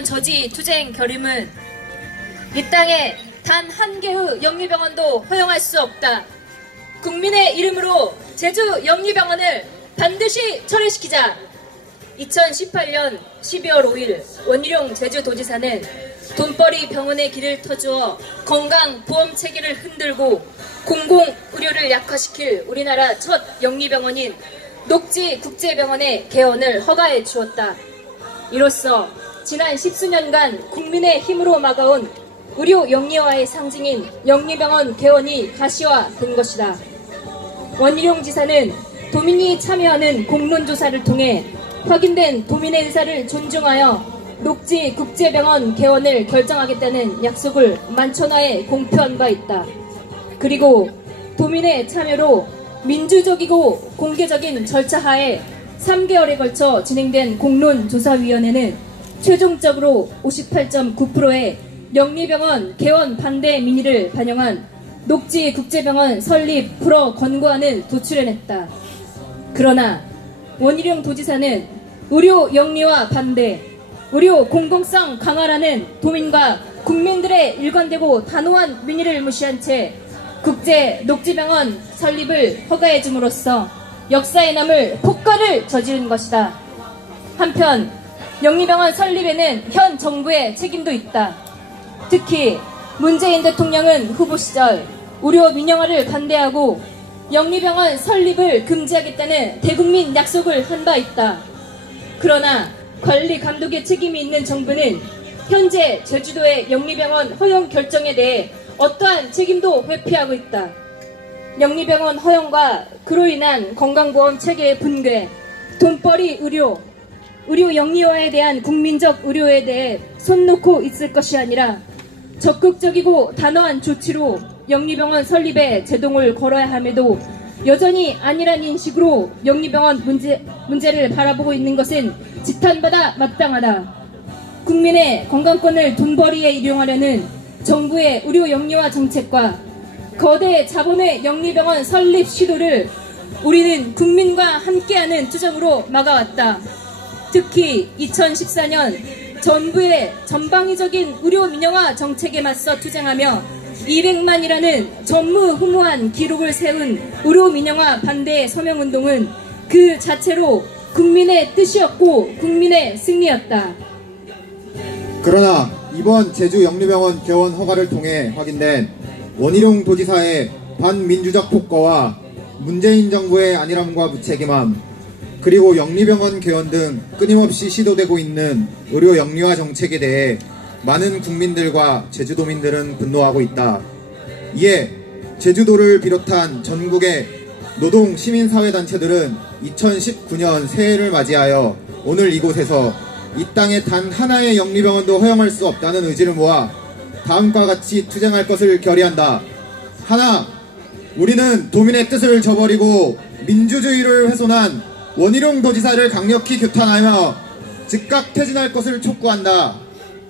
저지 투쟁 결의문 이 땅에 단 한 개의 영리병원도 허용할 수 없다. 국민의 이름으로 제주 영리병원을 반드시 철회시키자. 2018년 12월 5일 원희룡 제주도지사는 돈벌이 병원의 길을 터주어 건강보험 체계를 흔들고 공공의료를 약화시킬 우리나라 첫 영리병원인 녹지국제병원의 개원을 허가해 주었다. 이로써 지난 십수년간 국민의 힘으로 막아온 의료 영리화의 상징인 영리병원 개원이 가시화된 것이다. 원희룡 지사는 도민이 참여하는 공론조사를 통해 확인된 도민의 의사를 존중하여 녹지국제병원 개원을 결정하겠다는 약속을 만천하에 공표한 바 있다. 그리고 도민의 참여로 민주적이고 공개적인 절차하에 3개월에 걸쳐 진행된 공론조사위원회는 최종적으로 58.9%의 영리병원 개원 반대 민의를 반영한 녹지국제병원 설립 불허 권고안을 도출해냈다. 그러나 원희룡 도지사는 의료 영리화 반대, 의료 공공성 강화라는 도민과 국민들의 일관되고 단호한 민의를 무시한 채 국제 녹지병원 설립을 허가해 줌으로써 역사에 남을 폭거를 저지른 것이다. 한편 영리병원 설립에는 현 정부의 책임도 있다. 특히 문재인 대통령은 후보 시절 의료 민영화를 반대하고 영리병원 설립을 금지하겠다는 대국민 약속을 한 바 있다. 그러나 관리 감독의 책임이 있는 정부는 현재 제주도의 영리병원 허용 결정에 대해 어떠한 책임도 회피하고 있다. 영리병원 허용과 그로 인한 건강보험 체계의 붕괴, 돈벌이 의료 영리화에 대한 국민적 의료에 대해 손 놓고 있을 것이 아니라 적극적이고 단호한 조치로 영리병원 설립에 제동을 걸어야 함에도 여전히 아니란 인식으로 영리병원 문제를 바라보고 있는 것은 지탄받아 마땅하다. 국민의 건강권을 돈벌이에 이용하려는 정부의 의료 영리화 정책과 거대 자본의 영리병원 설립 시도를 우리는 국민과 함께하는 투쟁으로 막아왔다. 특히 2014년 정부의 전방위적인 의료 민영화 정책에 맞서 투쟁하며 200만이라는 전무후무한 기록을 세운 의료 민영화 반대 서명운동은 그 자체로 국민의 뜻이었고 국민의 승리였다. 그러나 이번 제주 영리병원 개원 허가를 통해 확인된 원희룡 도지사의 반민주적 폭거와 문재인 정부의 안일함과 무책임함, 그리고 영리병원 개원 등 끊임없이 시도되고 있는 의료 영리화 정책에 대해 많은 국민들과 제주도민들은 분노하고 있다. 이에 제주도를 비롯한 전국의 노동 시민사회단체들은 2019년 새해를 맞이하여 오늘 이곳에서 이 땅에 단 하나의 영리병원도 허용할 수 없다는 의지를 모아 다음과 같이 투쟁할 것을 결의한다. 하나, 우리는 도민의 뜻을 저버리고 민주주의를 훼손한 원희룡 도지사를 강력히 규탄하며 즉각 퇴진할 것을 촉구한다.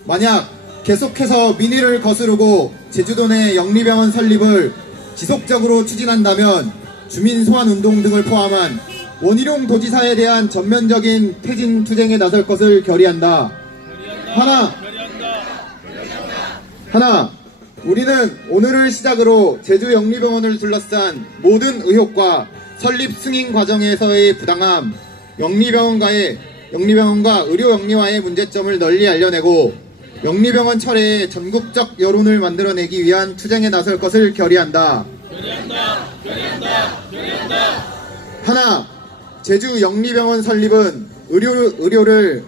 만약 계속해서 민의를 거스르고 제주도 내 영리병원 설립을 지속적으로 추진한다면 주민 소환 운동 등을 포함한 원희룡 도지사에 대한 전면적인 퇴진 투쟁에 나설 것을 결의한다. 하나, 우리는 오늘을 시작으로 제주 영리병원을 둘러싼 모든 의혹과 설립 승인 과정에서의 부당함, 영리병원과 의료 영리화의 문제점을 널리 알려내고 영리병원 철회에 전국적 여론을 만들어내기 위한 투쟁에 나설 것을 결의한다. 하나, 제주 영리병원 설립은 의료를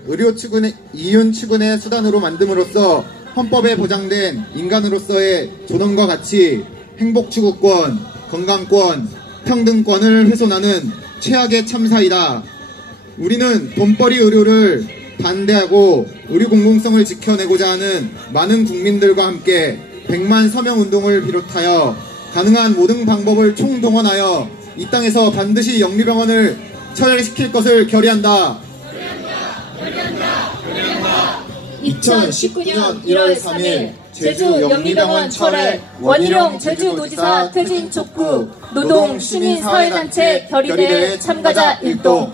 이윤 추구의 수단으로 만듦으로써 헌법에 보장된 인간으로서의 존엄과 가치, 행복 추구권, 건강권, 평등권을 훼손하는 최악의 참사이다. 우리는 돈벌이 의료를 반대하고 의료 공공성을 지켜내고자 하는 많은 국민들과 함께 100만 서명운동을 비롯하여 가능한 모든 방법을 총동원하여 이 땅에서 반드시 영리병원을 철회시킬 것을 결의한다. 2019년 1월 3일 제주 영리병원 철회 원희룡 제주도지사 퇴진 촉구 노동 시민사회단체 결의대 참가자 일동